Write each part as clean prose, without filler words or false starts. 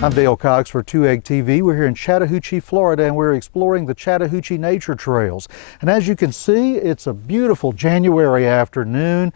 I'm Dale Cox for 2 Egg TV. We're here in Chattahoochee, Florida, and we're exploring the Chattahoochee Nature Trails. And as you can see, it's a beautiful January afternoon.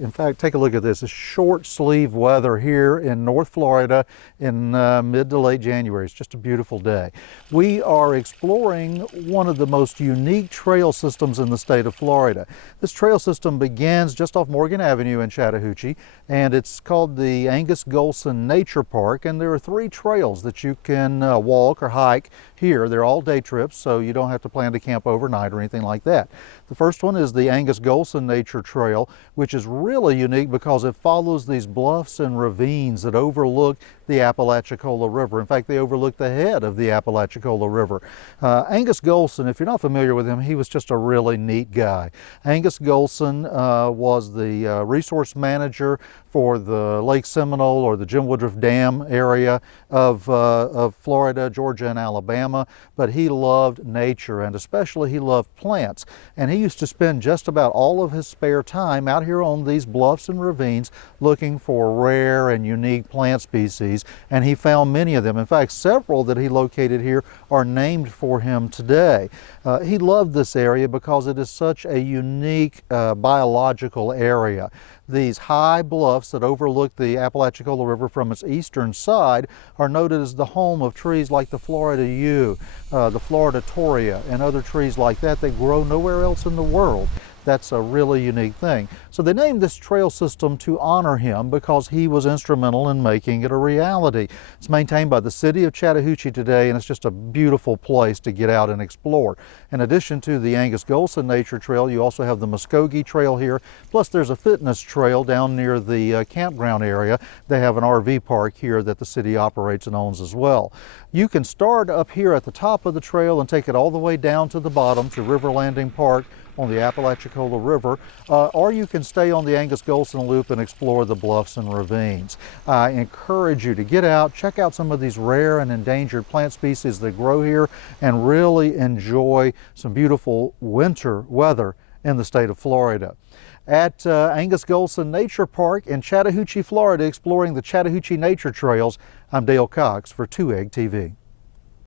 In fact, take a look at this. It's short sleeve weather here in North Florida in mid to late January. It's just a beautiful day. We are exploring one of the most unique trail systems in the state of Florida. This trail system begins just off Morgan Avenue in Chattahoochee, and it's called the Angus Gholson Nature Park, and there are three trails that you can walk or hike here. They're all day trips, so you don't have to plan to camp overnight or anything like that. The first one is the Angus Gholson Nature Trail, which is really unique because it follows these bluffs and ravines that overlook the Apalachicola River. In fact, they overlook the head of the Apalachicola River. Angus Gholson, if you're not familiar with him, he was just a really neat guy. Angus Gholson was the resource manager for the Lake Seminole or the Jim Woodruff Dam area of Florida, Georgia, and Alabama, but he loved nature, and especially he loved plants. And he used to spend just about all of his spare time out here on these bluffs and ravines looking for rare and unique plant species, and he found many of them. In fact, several that he located here are named for him today. He loved this area because it is such a unique biological area. These high bluffs that overlook the Apalachicola River from its eastern side are noted as the home of trees like the Florida yew, the Florida Torreya, and other trees like that that grow nowhere else in the world. That's a really unique thing. So they named this trail system to honor him because he was instrumental in making it a reality. It's maintained by the city of Chattahoochee today, and it's just a beautiful place to get out and explore. In addition to the Angus Gholson Nature Trail, you also have the Muskogee Trail here, plus there's a fitness trail down near the campground area. They have an RV park here that the city operates and owns as well. You can start up here at the top of the trail and take it all the way down to the bottom to River Landing Park on the Apalachicola River, or you can stay on the Angus Gholson Loop and explore the bluffs and ravines. I encourage you to get out, check out some of these rare and endangered plant species that grow here, and really enjoy some beautiful winter weather in the state of Florida. At Angus Gholson Nature Park in Chattahoochee, Florida, exploring the Chattahoochee Nature Trails, I'm Dale Cox for 2 Egg TV.